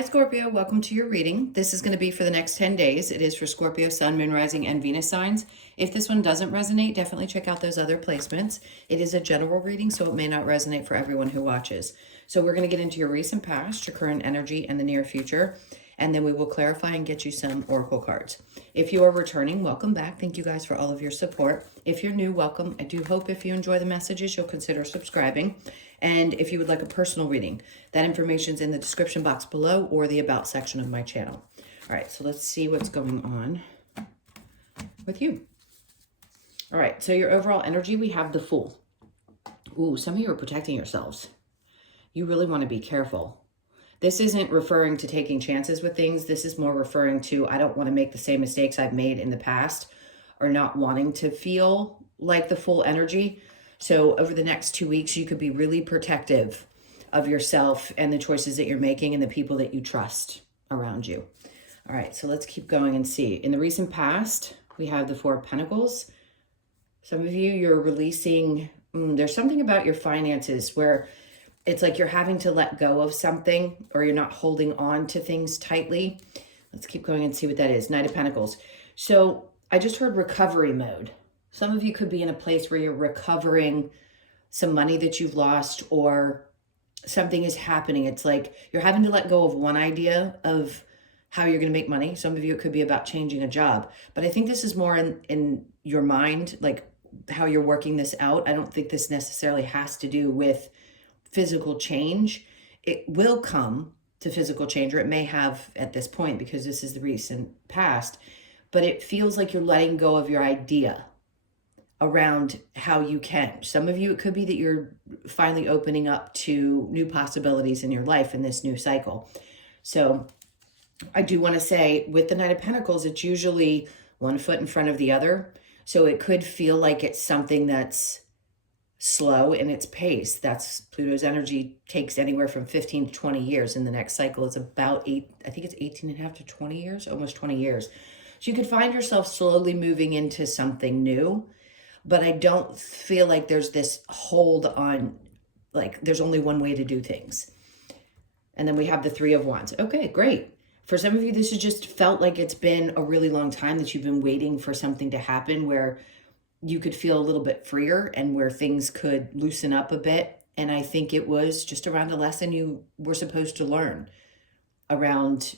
Hi, Scorpio. Welcome to your reading. This is going to be for the next 10 days. It is for Scorpio, Sun, Moon, Rising, and Venus signs. If this one doesn't resonate, definitely check out those other placements. It is a general reading, so it may not resonate for everyone who watches. So we're going to get into your recent past, your current energy, and the near future, and then we will clarify and get you some oracle cards. If you are returning, welcome back. Thank you guys for all of your support. If you're new, welcome. I do hope if you enjoy the messages, you'll consider subscribing. And if you would like a personal reading, that information is in the description box below or the about section of my channel. All right, so let's see what's going on with you. All right, so your overall energy, we have the Fool. Ooh, some of you are protecting yourselves. You really want to be careful. This isn't referring to taking chances with things. This is more referring to, I don't want to make the same mistakes I've made in the past, or not wanting to feel like the Fool energy. So over the next 2 weeks, you could be really protective of yourself and the choices that you're making and the people that you trust around you. All right, so let's keep going and see. In the recent past, we have the Four of Pentacles. Some of you, you're releasing, there's something about your finances where it's like you're having to let go of something, or you're not holding on to things tightly. Let's keep going and see what that is. Knight of Pentacles. So I just heard recovery mode. Some of you could be in a place where you're recovering some money that you've lost, or something is happening. It's like you're having to let go of one idea of how you're going to make money. Some of you, it could be about changing a job. But I think this is more in your mind, like how you're working this out. I don't think this necessarily has to do with physical change. It will come to physical change, or it may have at this point because this is the recent past. But it feels like you're letting go of your idea around how you can. Some of you, it could be that you're finally opening up to new possibilities in your life in this new cycle. So I do want to say with the Knight of Pentacles, it's usually one foot in front of the other. So it could feel like it's something that's slow in its pace. That's Pluto's energy takes anywhere from 15 to 20 years. In the next cycle, it's about I think it's 18 and a half to 20 years, almost 20 years. So you could find yourself slowly moving into something new. But I don't feel like there's this hold on, like there's only one way to do things. And then we have the Three of Wands. Okay, great. For some of you, this has just felt like it's been a really long time that you've been waiting for something to happen where you could feel a little bit freer and where things could loosen up a bit. And I think it was just around a lesson you were supposed to learn around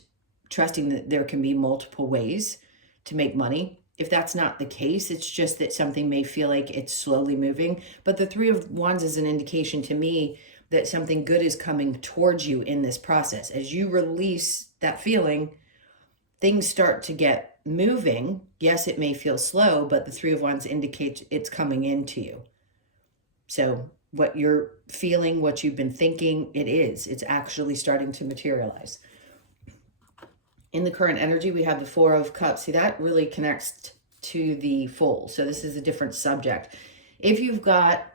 trusting that there can be multiple ways to make money. If that's not the case, it's just that something may feel like it's slowly moving. But the Three of Wands is an indication to me that something good is coming towards you in this process. As you release that feeling, things start to get moving. Yes, it may feel slow, but the Three of Wands indicates it's coming into you. So what you're feeling, what you've been thinking, it's actually starting to materialize. In the current energy, we have the Four of Cups. See, that really connects to the Fool. So this is a different subject. If you've got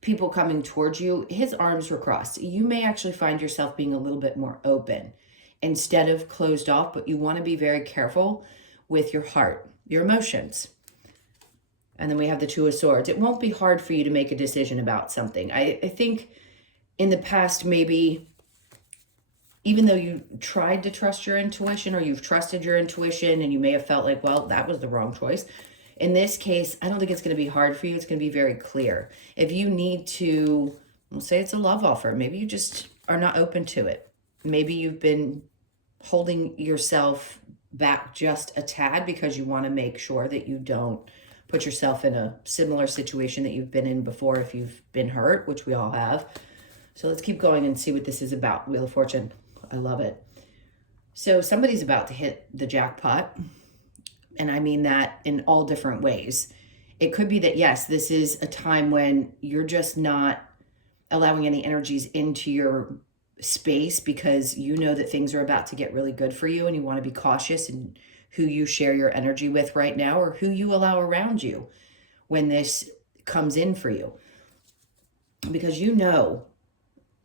people coming towards you, his arms were crossed. You may actually find yourself being a little bit more open instead of closed off, but you want to be very careful with your heart, your emotions. And then we have the Two of Swords. It won't be hard for you to make a decision about something. I think in the past, maybe even though you tried to trust your intuition, or you've trusted your intuition and you may have felt like, well, that was the wrong choice. In this case, I don't think it's going to be hard for you. It's going to be very clear. If you need to, we'll say it's a love offer, maybe you just are not open to it. Maybe you've been holding yourself back just a tad because you want to make sure that you don't put yourself in a similar situation that you've been in before if you've been hurt, which we all have. So let's keep going and see what this is about. Wheel of Fortune. I love it. So somebody's about to hit the jackpot. And I mean that in all different ways. It could be that, yes, this is a time when you're just not allowing any energies into your space because you know that things are about to get really good for you, and you want to be cautious in who you share your energy with right now, or who you allow around you when this comes in for you. Because you know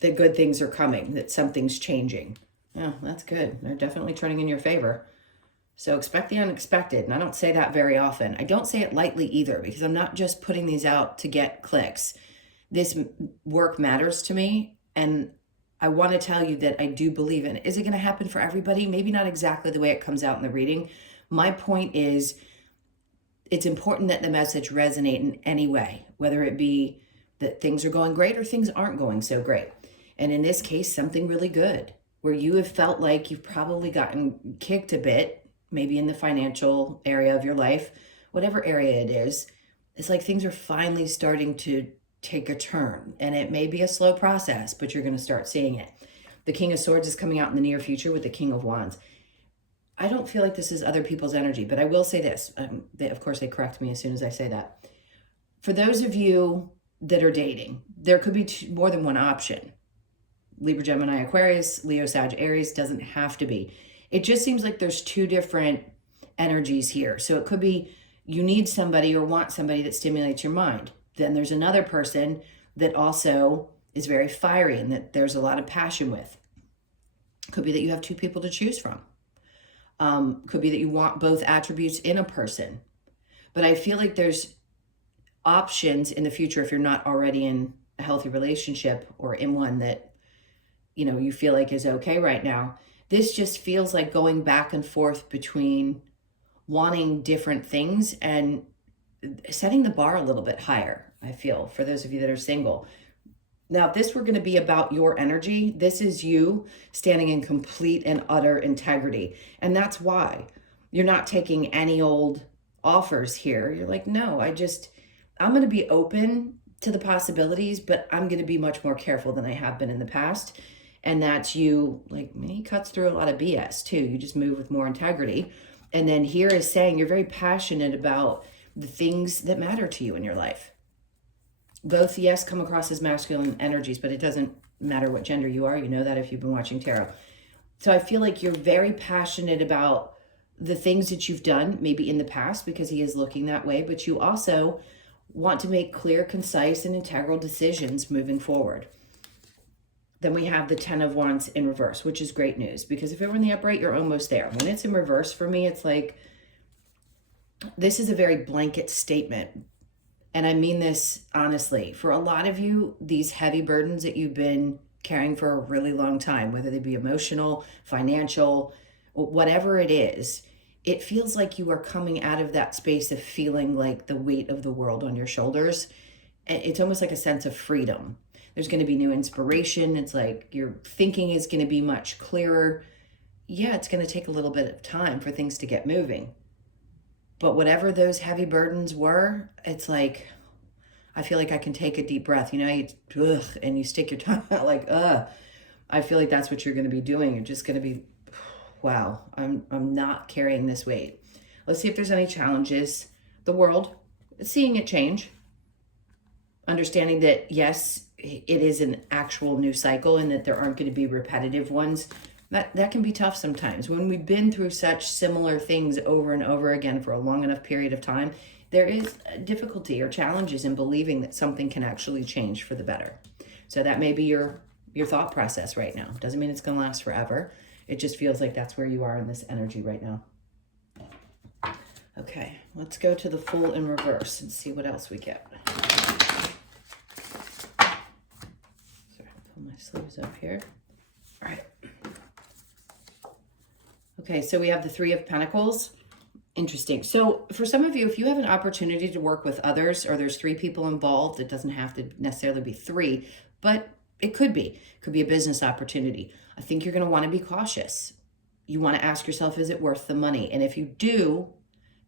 that good things are coming, that something's changing. Oh, that's good. They're definitely turning in your favor. So expect the unexpected. And I don't say that very often. I don't say it lightly either, because I'm not just putting these out to get clicks. This work matters to me, and I want to tell you that I do believe in it. Is it going to happen for everybody? Maybe not exactly the way it comes out in the reading. My point is, it's important that the message resonate in any way, whether it be that things are going great or things aren't going so great. And in this case, something really good, where you have felt like you've probably gotten kicked a bit, maybe in the financial area of your life, whatever area it is. It's like things are finally starting to take a turn, and it may be a slow process, but you're going to start seeing it. The King of Swords is coming out in the near future with the King of Wands. I don't feel like this is other people's energy, but I will say this. Of course, they correct me as soon as I say that. For those of you that are dating, there could be more than one option. Libra, Gemini, Aquarius, Leo, Sag, Aries, doesn't have to be. It just seems like there's two different energies here. So it could be you need somebody or want somebody that stimulates your mind. Then there's another person that also is very fiery and that there's a lot of passion with. Could be that you have two people to choose from. Could be that you want both attributes in a person. But I feel like there's options in the future if you're not already in a healthy relationship or in one that, you know, you feel like is okay right now. This just feels like going back and forth between wanting different things and setting the bar a little bit higher, I feel, for those of you that are single. Now, if this were going to be about your energy, this is you standing in complete and utter integrity. And that's why you're not taking any old offers here. You're like, no, I'm going to be open to the possibilities, but I'm going to be much more careful than I have been in the past. And that's you, like me, cuts through a lot of BS too. You just move with more integrity. And then here is saying you're very passionate about the things that matter to you in your life. Both, yes, come across as masculine energies, but it doesn't matter what gender you are. You know that if you've been watching tarot. So I feel like you're very passionate about the things that you've done, maybe in the past, because he is looking that way, but you also want to make clear, concise, and integral decisions moving forward. Then we have the 10 of Wands in reverse, which is great news, because if it were in the upright, you're almost there. When it's in reverse, for me, it's like, this is a very blanket statement. And I mean this honestly. For a lot of you, these heavy burdens that you've been carrying for a really long time, whether they be emotional, financial, whatever it is, it feels like you are coming out of that space of feeling like the weight of the world on your shoulders. It's almost like a sense of freedom. There's going to be new inspiration. It's like your thinking is going to be much clearer. Yeah, it's going to take a little bit of time for things to get moving. But whatever those heavy burdens were, it's like, I feel like I can take a deep breath. You know, and you stick your tongue out like, I feel like that's what you're going to be doing. You're just going to be, wow, I'm not carrying this weight. Let's see if there's any challenges. The world, seeing it change. Understanding that, yes, it is an actual new cycle and that there aren't going to be repetitive ones. That can be tough sometimes. When we've been through such similar things over and over again for a long enough period of time, there is difficulty or challenges in believing that something can actually change for the better. So that may be your thought process right now. Doesn't mean it's going to last forever. It just feels like that's where you are in this energy right now. Okay, let's go to the Fool in reverse and see what else we get. Sorry, pull my sleeves up here. All right. Okay, so we have the Three of Pentacles. Interesting. So for some of you, if you have an opportunity to work with others, or there's three people involved, it doesn't have to necessarily be three, but it could be. It could be a business opportunity. I think you're going to want to be cautious. You want to ask yourself, is it worth the money? And if you do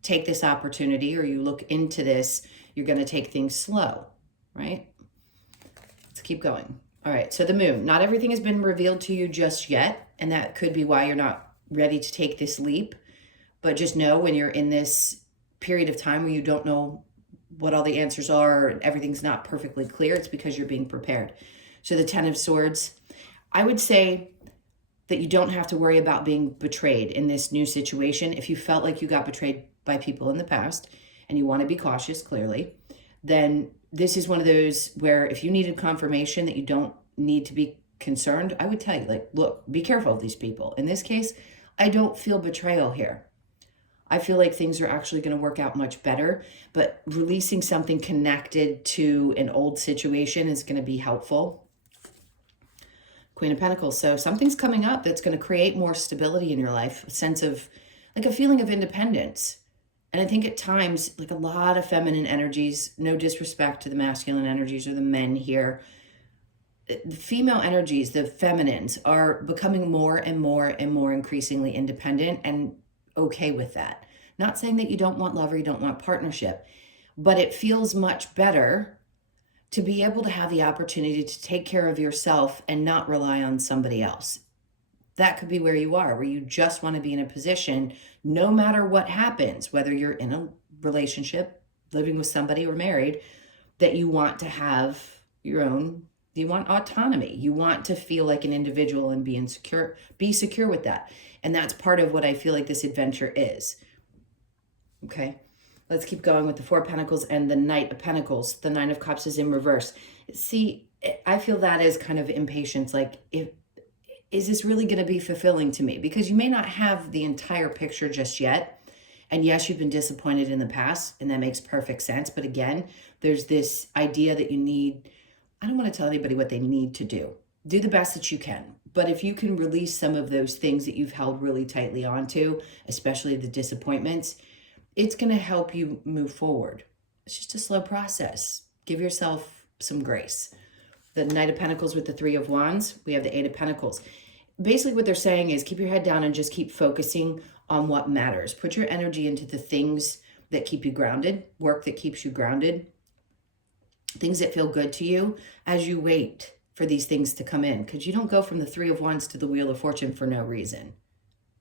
take this opportunity or you look into this, you're going to take things slow, right? Let's keep going. All right, so the Moon. Not everything has been revealed to you just yet, and that could be why you're not ready to take this leap. But just know when you're in this period of time where you don't know what all the answers are and everything's not perfectly clear, it's because you're being prepared. So the 10 of Swords, I would say that you don't have to worry about being betrayed in this new situation. If you felt like you got betrayed by people in the past and you want to be cautious, clearly, then this is one of those where if you needed confirmation that you don't need to be concerned, I would tell you, like, look, be careful of these people. In this case, I don't feel betrayal here. I feel like things are actually going to work out much better, but releasing something connected to an old situation is going to be helpful. Queen of Pentacles. So something's coming up that's going to create more stability in your life, a sense of, like, a feeling of independence. And I think at times, like, a lot of feminine energies, no disrespect to the masculine energies or the men here, the female energies, the feminines, are becoming more and more and more increasingly independent and okay with that. Not saying that you don't want love or you don't want partnership, but it feels much better to be able to have the opportunity to take care of yourself and not rely on somebody else. That could be where you are, where you just want to be in a position, no matter what happens, whether you're in a relationship, living with somebody, or married, that you want to have your own, you want autonomy. You want to feel like an individual and be secure with that. And that's part of what I feel like this adventure is. Okay. Let's keep going with the Four of Pentacles and the Knight of Pentacles. The Nine of Cups is in reverse. See, I feel that is kind of impatience. Like, is this really going to be fulfilling to me? Because you may not have the entire picture just yet. And yes, you've been disappointed in the past, and that makes perfect sense. But again, there's this idea that you need, I don't want to tell anybody what they need to do. Do the best that you can. But if you can release some of those things that you've held really tightly onto, especially the disappointments, it's going to help you move forward. It's just a slow process. Give yourself some grace. The Knight of Pentacles with the Three of Wands, we have the Eight of Pentacles. Basically what they're saying is keep your head down and just keep focusing on what matters. Put your energy into the things that keep you grounded, work that keeps you grounded, things that feel good to you as you wait for these things to come in. Because you don't go from the Three of Wands to the Wheel of Fortune for no reason.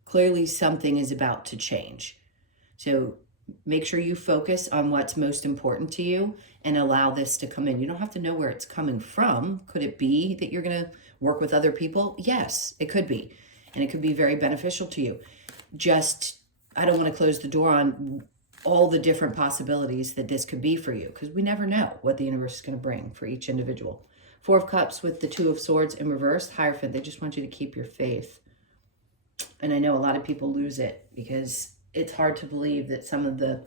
Clearly something is about to change. So make sure you focus on what's most important to you and allow this to come in. You don't have to know where it's coming from. Could it be that you're going to work with other people? Yes, it could be. And it could be very beneficial to you. Just, I don't want to close the door on all the different possibilities that this could be for you, because we never know what the universe is going to bring for each individual. Four of Cups with the Two of Swords in reverse. Hierophant, they just want you to keep your faith. And I know a lot of people lose it because it's hard to believe that some of the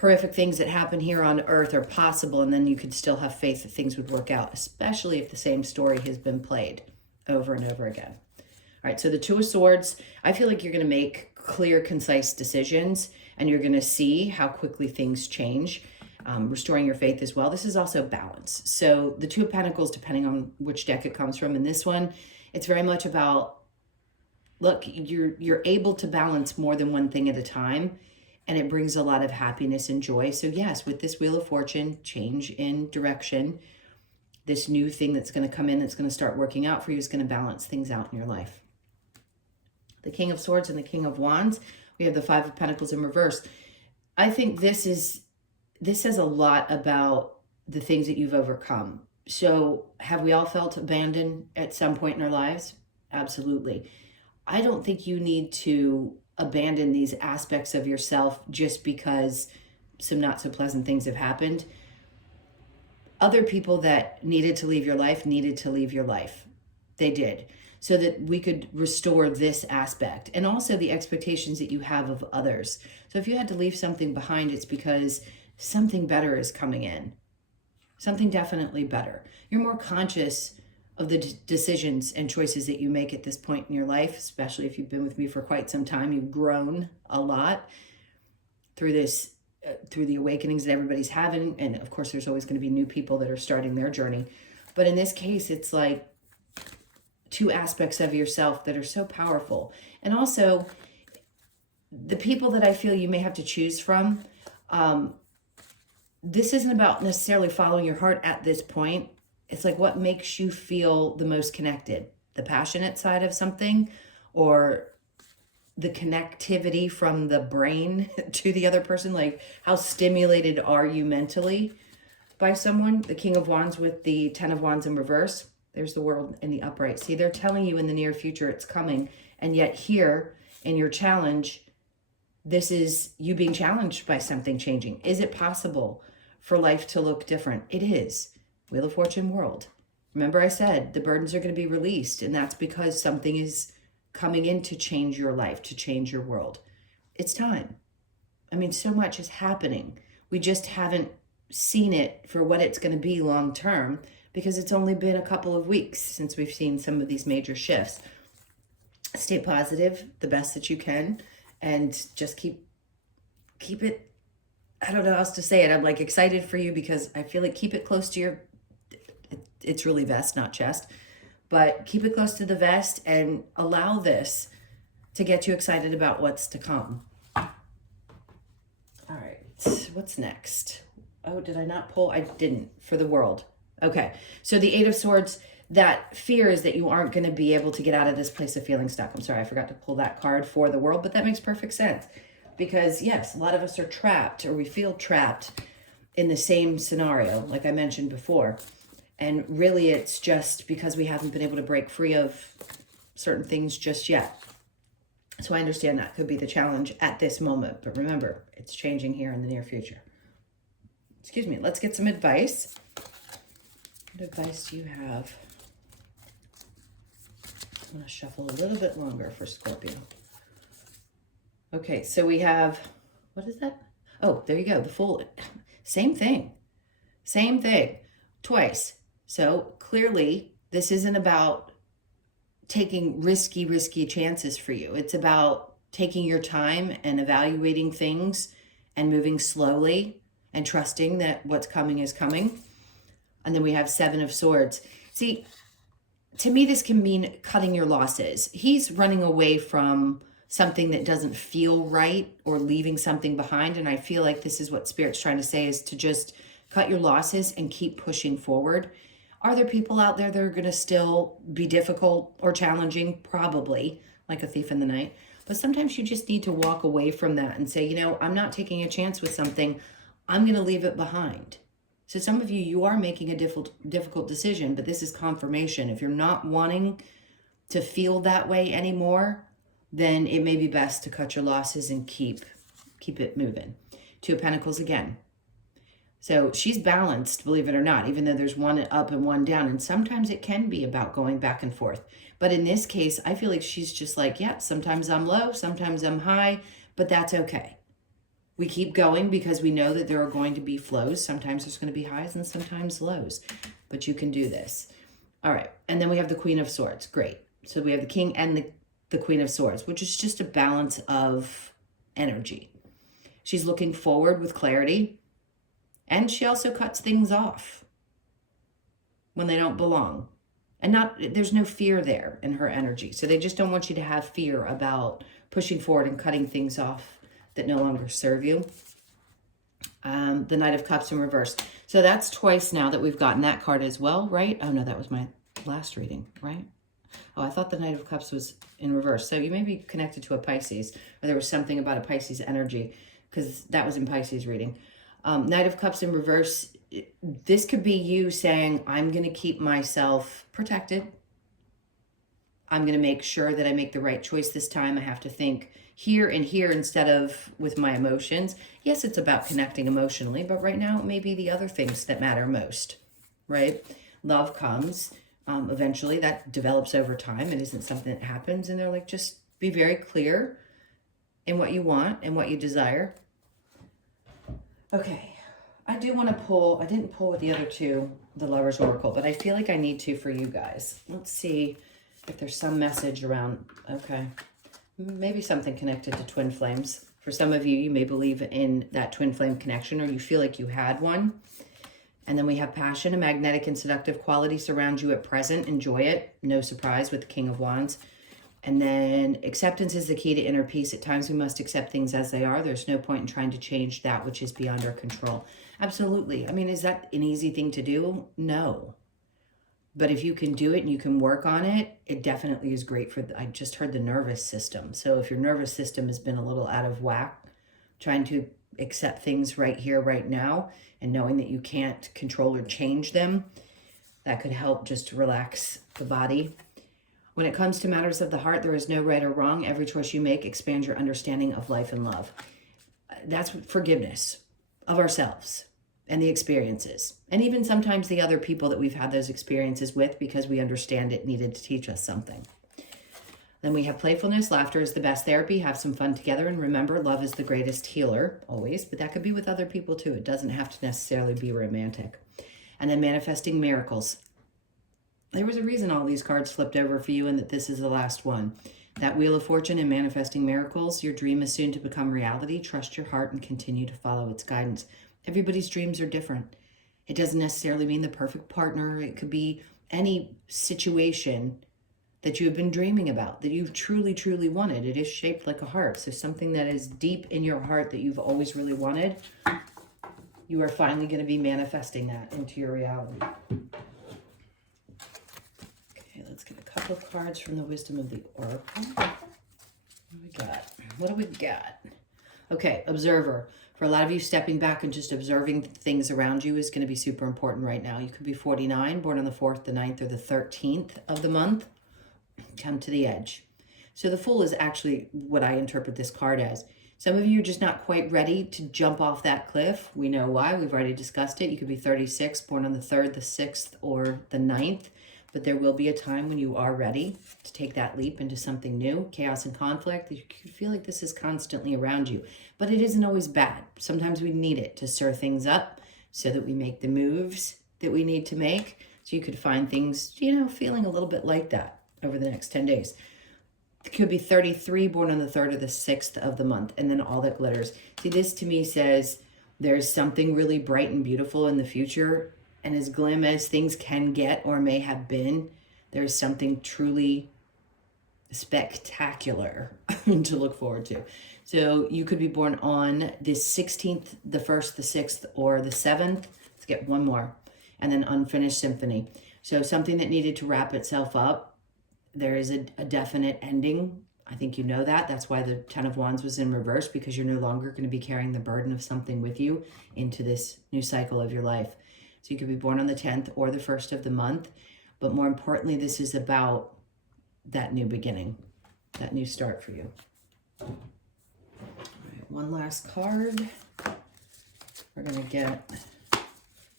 horrific things that happen here on earth are possible, and then you could still have faith that things would work out, especially if the same story has been played over and over again. All right, so the Two of Swords, I feel like you're going to make clear, concise decisions, and you're going to see how quickly things change, restoring your faith as well. This is also balance. So the Two of Pentacles, depending on which deck it comes from, in this one, it's very much about, look, you're able to balance more than one thing at a time, and it brings a lot of happiness and joy. So yes, with this Wheel of Fortune, change in direction, this new thing that's going to come in, that's going to start working out for you, is going to balance things out in your life. The King of Swords and the King of Wands, we have the Five of Pentacles in reverse. I think this says a lot about the things that you've overcome. So have we all felt abandoned at some point in our lives? Absolutely. I don't think you need to abandon these aspects of yourself just because some not so pleasant things have happened. Other people that needed to leave your life needed to leave your life. They did. So that we could restore this aspect, and also the expectations that you have of others. So if you had to leave something behind, it's because something better is coming in. Something definitely better. You're more conscious of the decisions and choices that you make at this point in your life, especially if you've been with me for quite some time. You've grown a lot through this, through the awakenings that everybody's having. And of course, there's always going to be new people that are starting their journey. But in this case, it's like two aspects of yourself that are so powerful. And also, the people that I feel you may have to choose from, this isn't about necessarily following your heart at this point. It's like, what makes you feel the most connected? The passionate side of something, or the connectivity from the brain to the other person? Like, how stimulated are you mentally by someone? The King of Wands with the Ten of Wands in reverse. There's the World in the upright. See, they're telling you in the near future it's coming. And yet here in your challenge, this is you being challenged by something changing. Is it possible for life to look different? It is. Wheel of Fortune, World. Remember I said the burdens are going to be released, and that's because something is coming in to change your life, to change your world. It's time. I mean, so much is happening. We just haven't seen it for what it's going to be long term, because it's only been a couple of weeks since we've seen some of these major shifts. Stay positive the best that you can, and just keep it, I don't know how else to say it. I'm like excited for you because I feel like keep it close to your, it's really vest, not chest, but keep it close to the vest and allow this to get you excited about what's to come. All right, what's next? Oh, did I not pull? I didn't, for the world. Okay, so the Eight of Swords, that fear is that you aren't going to be able to get out of this place of feeling stuck. I'm sorry, I forgot to pull that card for the world, but that makes perfect sense. Because yes, a lot of us are trapped, or we feel trapped in the same scenario, like I mentioned before. And really it's just because we haven't been able to break free of certain things just yet. So I understand that could be the challenge at this moment. But remember, it's changing here in the near future. Excuse me, let's get some advice. What advice do you have? I'm going to shuffle a little bit longer for Scorpio. Okay, so we have, what is that? Oh, there you go, the Fool. Same thing. Same thing. Twice. So clearly, this isn't about taking risky chances for you. It's about taking your time and evaluating things and moving slowly and trusting that what's coming is coming. And then we have Seven of Swords. See, to me, this can mean cutting your losses. He's running away from something that doesn't feel right or leaving something behind. And I feel like this is what Spirit's trying to say, is to just cut your losses and keep pushing forward. Are there people out there that are going to still be difficult or challenging? Probably, like a thief in the night. But sometimes you just need to walk away from that and say, you know, I'm not taking a chance with something. I'm going to leave it behind. So some of you, you are making a difficult decision, but this is confirmation. If you're not wanting to feel that way anymore, then it may be best to cut your losses and keep it moving. Two of Pentacles again. So she's balanced, believe it or not, even though there's one up and one down. And sometimes it can be about going back and forth. But in this case, I feel like she's just like, yeah, sometimes I'm low, sometimes I'm high, but that's okay. We keep going because we know that there are going to be flows. Sometimes there's going to be highs and sometimes lows, but you can do this. All right. And then we have the Queen of Swords. Great. So we have the King and the Queen of Swords, which is just a balance of energy. She's looking forward with clarity, and she also cuts things off when they don't belong. And there's no fear there in her energy. So they just don't want you to have fear about pushing forward and cutting things off that no longer serve you. The Knight of Cups in reverse. So that's twice now that we've gotten that card as well, right? Oh no, that was my last reading, right? Oh, I thought the Knight of Cups was in reverse. So you may be connected to a Pisces, or there was something about a Pisces energy, because that was in Pisces reading. Knight of Cups in reverse. This could be you saying, I'm going to keep myself protected. I'm going to make sure that I make the right choice this time. I have to think here and here instead of with my emotions. Yes, it's about connecting emotionally, but right now it may be the other things that matter most, right? Love comes. Eventually that develops over time. It isn't something that happens. And they're like, just be very clear in what you want and what you desire. Okay. I do want to pull, I didn't pull with the other two, the Lover's Oracle, but I feel like I need to for you guys. Let's see if there's some message around, okay. Maybe something connected to twin flames. For some of you, you may believe in that twin flame connection, or you feel like you had one. And then we have passion. A magnetic and seductive quality surrounds you at present. Enjoy it. No surprise with the King of Wands. And then acceptance is the key to inner peace. At times we must accept things as they are. There's no point in trying to change that which is beyond our control. Absolutely. I mean, is that an easy thing to do? No. But if you can do it and you can work on it, it definitely is great for, I just heard the nervous system. So if your nervous system has been a little out of whack, trying to accept things right here, right now, and knowing that you can't control or change them, that could help just to relax the body. When it comes to matters of the heart, there is no right or wrong. Every choice you make expands your understanding of life and love. That's forgiveness of ourselves and the experiences. And even sometimes the other people that we've had those experiences with, because we understand it needed to teach us something. Then we have playfulness. Laughter is the best therapy. Have some fun together. And remember, love is the greatest healer, always. But that could be with other people too. It doesn't have to necessarily be romantic. And then manifesting miracles. There was a reason all these cards flipped over for you and that this is the last one. That Wheel of Fortune and manifesting miracles. Your dream is soon to become reality. Trust your heart and continue to follow its guidance. Everybody's dreams are different. It doesn't necessarily mean the perfect partner. It could be any situation that you have been dreaming about, that you've truly, truly wanted. It is shaped like a heart. So something that is deep in your heart that you've always really wanted, you are finally going to be manifesting that into your reality. Okay, let's get a couple of cards from the Wisdom of the Oracle. What do we got? Okay, Observer. For a lot of you, stepping back and just observing things around you is going to be super important right now. You could be 49, born on the 4th, the 9th, or the 13th of the month. Come to the edge. So the Fool is actually what I interpret this card as. Some of you are just not quite ready to jump off that cliff. We know why. We've already discussed it. You could be 36, born on the 3rd, the 6th, or the 9th. But there will be a time when you are ready to take that leap into something new. Chaos and conflict. You feel like this is constantly around you. But it isn't always bad. Sometimes we need it to stir things up so that we make the moves that we need to make. So you could find things, you know, feeling a little bit like that over the next 10 days. It could be 33, born on the 3rd or the 6th of the month, and then all that glitters. See, this to me says there's something really bright and beautiful in the future, and as glim as things can get or may have been, there's something truly spectacular to look forward to. So you could be born on the 16th, the 1st, the 6th, or the 7th. Let's get one more. And then Unfinished Symphony. So something that needed to wrap itself up. There is a definite ending. I think you know that. That's why the 10 of Wands was in reverse, because you're no longer going to be carrying the burden of something with you into this new cycle of your life. So you could be born on the 10th or the 1st of the month. But more importantly, this is about that new beginning, that new start for you. All right, one last card. We're going to get,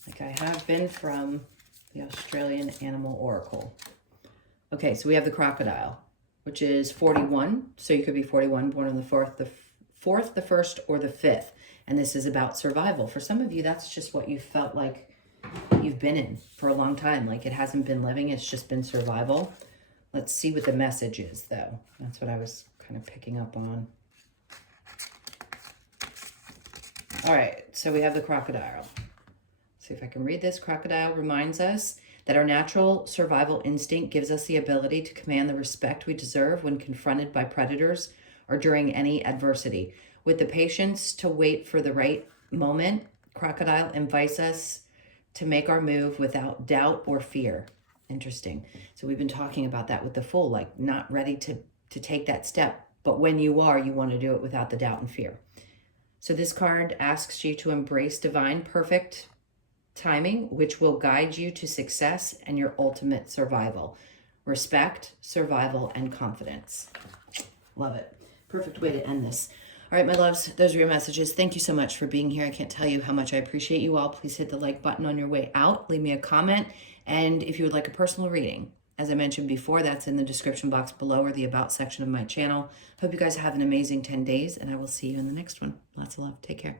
like I have been, from the Australian Animal Oracle. Okay, so we have the Crocodile, which is 41. So you could be 41, born on the 4th, the 1st, or the 5th. And this is about survival. For some of you, that's just what you felt like you've been in for a long time. Like it hasn't been living, it's just been survival. Let's see what the message is, though. That's what I was kind of picking up on. All right, so we have the Crocodile. See if I can read this. Crocodile reminds us that our natural survival instinct gives us the ability to command the respect we deserve when confronted by predators or during any adversity. With the patience to wait for the right moment, Crocodile invites us to make our move without doubt or fear. Interesting. So we've been talking about that with the Fool, like not ready to take that step. But when you are, you want to do it without the doubt and fear. So this card asks you to embrace divine, perfect timing, which will guide you to success and your ultimate survival. Respect, survival, and confidence. Love it. Perfect way to end this. All right, my loves, those are your messages. Thank you so much for being here. I can't tell you how much I appreciate you all. Please hit the like button on your way out. Leave me a comment. And if you would like a personal reading, as I mentioned before, that's in the description box below or the About section of my channel. Hope you guys have an amazing 10 days, and I will see you in the next one. Lots of love. Take care.